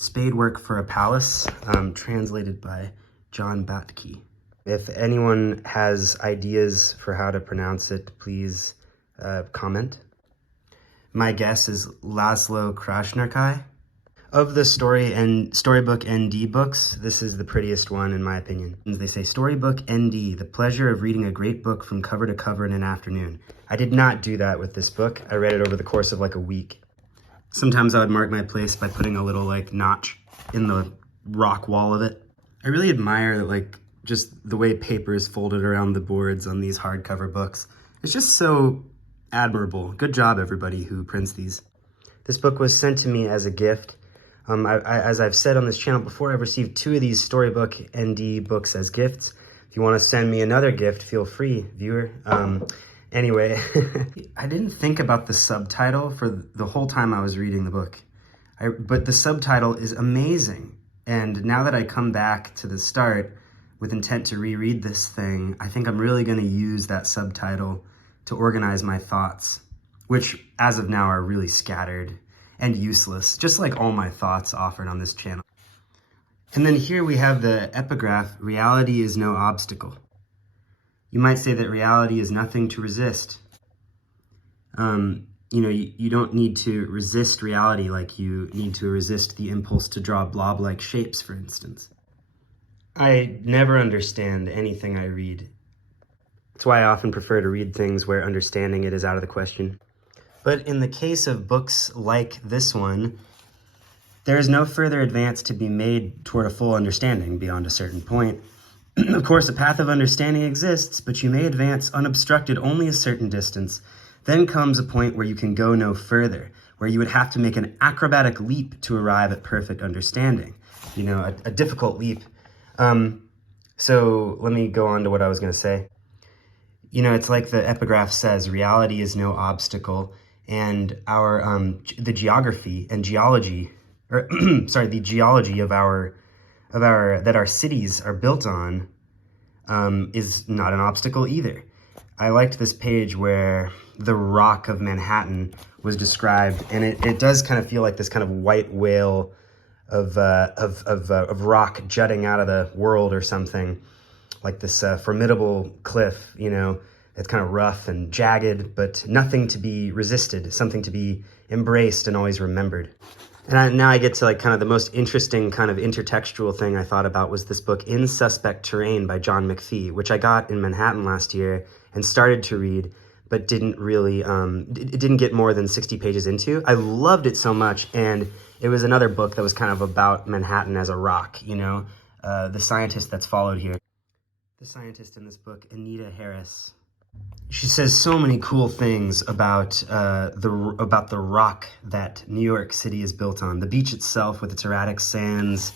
Spadework for a Palace, translated by John Batke. If anyone has ideas for how to pronounce it, please comment. My guess is Laszlo Krasznarkai. Of the storybook ND books, this is the prettiest one in my opinion. They say, storybook ND, the pleasure of reading a great book from cover to cover in an afternoon. I did not do that with this book. I read it over the course of like a week. Sometimes I would mark my place by putting a little like notch in the rock wall of it. I really admire like just the way paper is folded around the boards on these hardcover books. It's just so admirable. Good job everybody who prints these. This book was sent to me as a gift. As I've said on this channel before, I've received 2 of these Storybook ND books as gifts. If you want to send me another gift, feel free, viewer. Anyway, I didn't think about the subtitle for the whole time I was reading the book. But the subtitle is amazing. And now that I come back to the start with intent to reread this thing, I think I'm really going to use that subtitle to organize my thoughts, which as of now are really scattered and useless, just like all my thoughts offered on this channel. And then here we have the epigraph, reality is no obstacle. You might say that reality is nothing to resist. You don't need to resist reality like you need to resist the impulse to draw blob-like shapes, for instance. I never understand anything I read. That's why I often prefer to read things where understanding it is out of the question. But in the case of books like this one, there is no further advance to be made toward a full understanding beyond a certain point. Of course, a path of understanding exists, but you may advance unobstructed only a certain distance. Then comes a point where you can go no further, where you would have to make an acrobatic leap to arrive at perfect understanding. You know, a difficult leap. So let me go on to what I was going to say. You know, it's like the epigraph says, reality is no obstacle. And the geography and geology, or the geology of that our cities are built on, is not an obstacle either. I liked this page where the rock of Manhattan was described, and it does kind of feel like this kind of white whale of rock jutting out of the world or something, like this formidable cliff, you know. It's kind of rough and jagged, but nothing to be resisted, something to be embraced and always remembered. And now I get to like kind of the most interesting kind of intertextual thing I thought about was this book, In Suspect Terrain by John McPhee, which I got in Manhattan last year and started to read, but didn't really, it didn't get more than 60 pages into. I loved it so much, and it was another book that was kind of about Manhattan as a rock, you know, the scientist that's followed here. The scientist in this book, Anita Harris. She says so many cool things about the rock that New York City is built on. The beach itself with its erratic sands.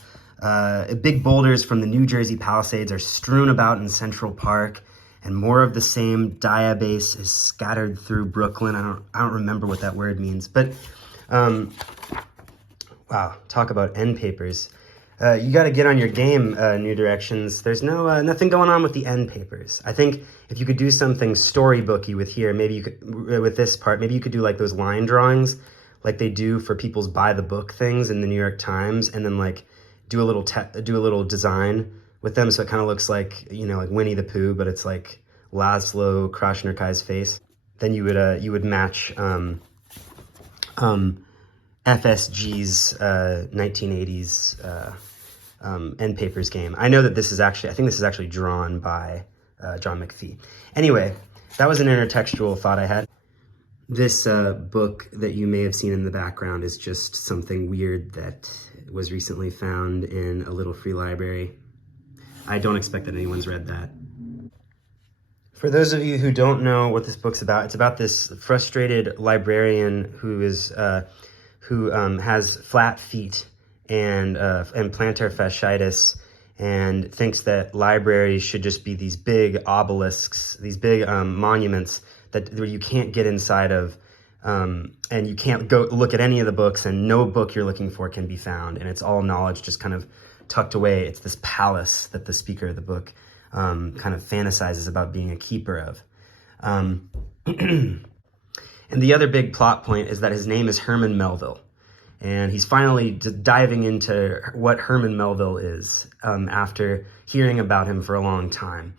Big boulders from the New Jersey Palisades are strewn about in Central Park, and more of the same diabase is scattered through Brooklyn. I don't remember what that word means, but wow, talk about end papers. You got to get on your game, New Directions. There's nothing going on with the end papers. I think if you could do something storybooky with here, maybe you could, with this part, maybe you could do like those line drawings like they do for people's buy the book things in the New York Times, and then like do a little design with them so it kind of looks like, you know, like Winnie the Pooh, but it's like Laszlo Krasznarkai's face. Then you would match FSG's 1980s end papers game. I know that this is actually, I think this is actually drawn by John McPhee. Anyway, that was an intertextual thought I had. This book that you may have seen in the background is just something weird that was recently found in a little free library. I don't expect that anyone's read that. For those of you who don't know what this book's about, it's about this frustrated librarian who has flat feet and plantar fasciitis, and thinks that libraries should just be these big obelisks, these big monuments where you can't get inside of, and you can't go look at any of the books, and no book you're looking for can be found, and it's all knowledge just kind of tucked away. It's this palace that the speaker of the book kind of fantasizes about being a keeper of. And the other big plot point is that his name is Herman Melville. And he's finally diving into what Herman Melville is after hearing about him for a long time.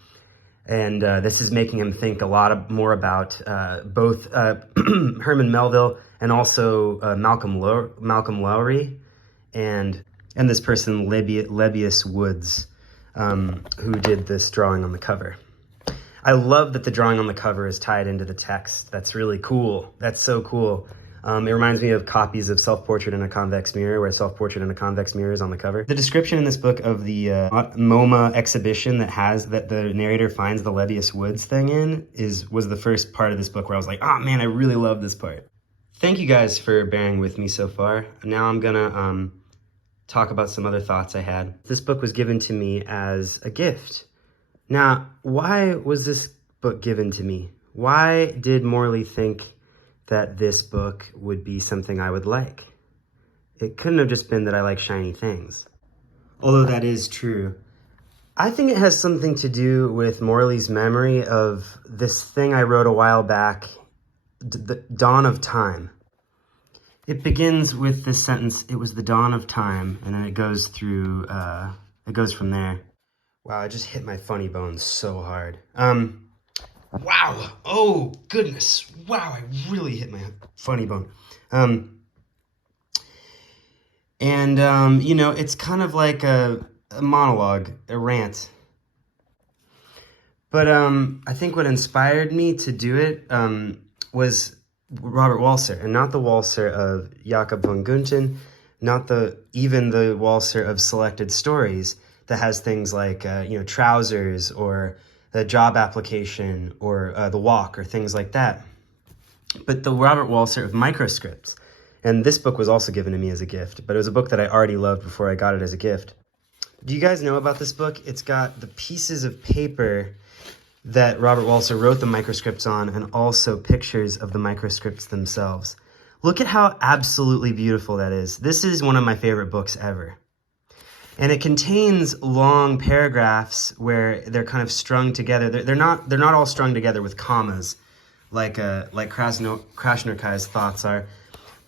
And this is making him think a lot more about both Herman Melville and also Malcolm Lowry and this person, Lebbeus Woods, who did this drawing on the cover. I love that the drawing on the cover is tied into the text. That's really cool. That's so cool. It reminds me of copies of Self-Portrait in a Convex Mirror, where Self-Portrait in a Convex Mirror is on the cover. The description in this book of the MoMA exhibition that the narrator finds the Lebbeus Woods thing in was the first part of this book where I was like, oh man, I really love this part. Thank you guys for bearing with me so far. Now I'm gonna talk about some other thoughts I had. This book was given to me as a gift. Now, why was this book given to me? Why did Morley think that this book would be something I would like? It couldn't have just been that I like shiny things. Although that is true. I think it has something to do with Morley's memory of this thing I wrote a while back, the dawn of time. It begins with this sentence, it was the dawn of time, and then it goes through, it goes from there. Wow, I just hit my funny bone so hard. Wow, oh goodness, wow, I really hit my funny bone. You know, it's kind of like a monologue, a rant. But I think what inspired me to do it was Robert Walser, and not the Walser of Jakob von Gunthen, not even the Walser of Selected Stories that has things like, you know, Trousers or the Job Application or The Walk or things like that. But the Robert Walser of Microscripts. And this book was also given to me as a gift, but it was a book that I already loved before I got it as a gift. Do you guys know about this book? It's got the pieces of paper that Robert Walser wrote the microscripts on and also pictures of the microscripts themselves. Look at how absolutely beautiful that is. This is one of my favorite books ever. And it contains long paragraphs where they're kind of strung together. They're not all strung together with commas like Krasznokai's thoughts are.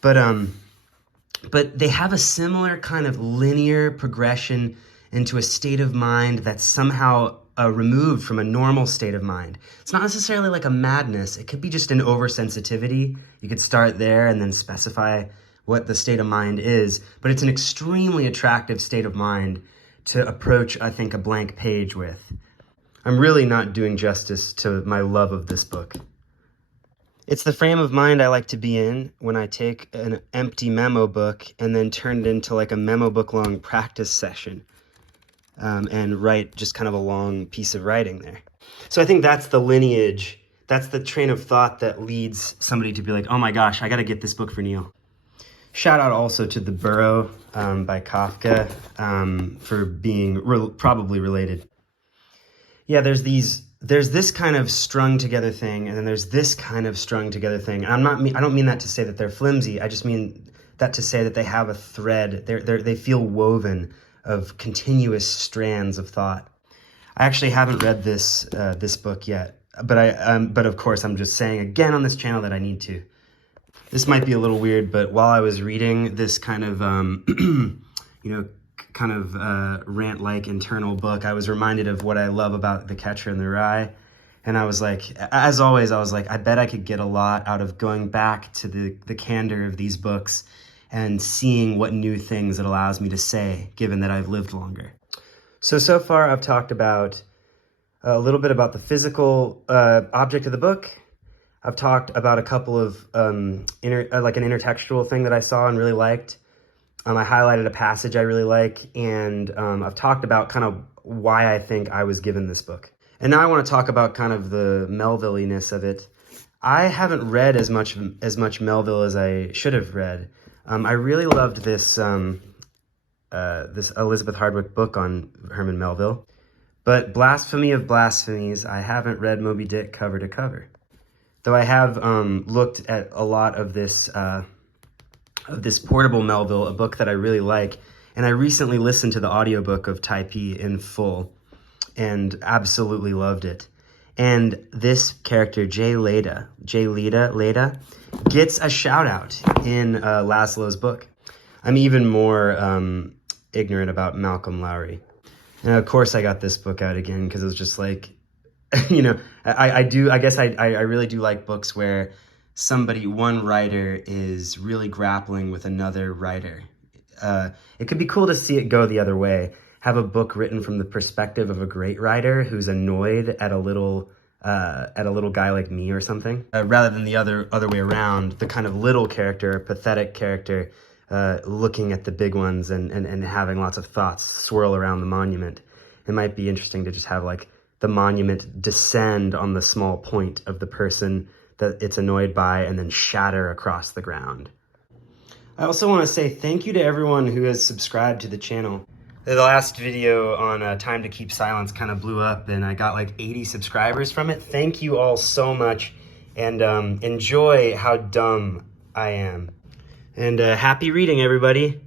But they have a similar kind of linear progression into a state of mind that's somehow removed from a normal state of mind. It's not necessarily like a madness. It could be just an oversensitivity. You could start there and then specify what the state of mind is, but it's an extremely attractive state of mind to approach, I think, a blank page with. I'm really not doing justice to my love of this book. It's the frame of mind I like to be in when I take an empty memo book and then turn it into like a memo book long practice session and write just kind of a long piece of writing there. So I think that's the lineage, that's the train of thought that leads somebody to be like, oh my gosh, I gotta get this book for Neil. Shout out also to The Burrow by Kafka for being probably related. Yeah, there's this kind of strung together thing, and then there's this kind of strung together thing. And I don't mean that to say that they're flimsy. I just mean that to say that they have a thread. They feel woven of continuous strands of thought. I actually haven't read this book yet, but of course I'm just saying again on this channel that I need to. This might be a little weird, but while I was reading this kind of, rant-like internal book, I was reminded of what I love about The Catcher in the Rye. And I was like, as always, I was like, I bet I could get a lot out of going back to the candor of these books and seeing what new things it allows me to say, given that I've lived longer. So far I've talked about a little bit about the physical object of the book. I've talked about a couple of, like an intertextual thing that I saw and really liked. I highlighted a passage I really like, and I've talked about kind of why I think I was given this book. And now I want to talk about kind of the Melville-iness of it. I haven't read as much Melville as I should have read. I really loved this this Elizabeth Hardwick book on Herman Melville, but blasphemy of blasphemies, I haven't read Moby Dick cover to cover. Though I have looked at a lot of this Portable Melville, a book that I really like, and I recently listened to the audiobook of Typee in full and absolutely loved it. And this character, Jay Leda, gets a shout out in Laszlo's book. I'm even more ignorant about Malcolm Lowry. And of course I got this book out again because it was just like, you know, I guess I really do like books where one writer is really grappling with another writer. It could be cool to see it go the other way. Have a book written from the perspective of a great writer who's annoyed at a little guy like me or something, rather than the other way around, the kind of little character, pathetic character, looking at the big ones and having lots of thoughts swirl around the monument. It might be interesting to just have like the monument descend on the small point of the person that it's annoyed by and then shatter across the ground. I also want to say thank you to everyone who has subscribed to the channel. The last video on time to keep silence kind of blew up and I got like 80 subscribers from it. Thank you all so much, and enjoy how dumb I am. And happy reading, everybody.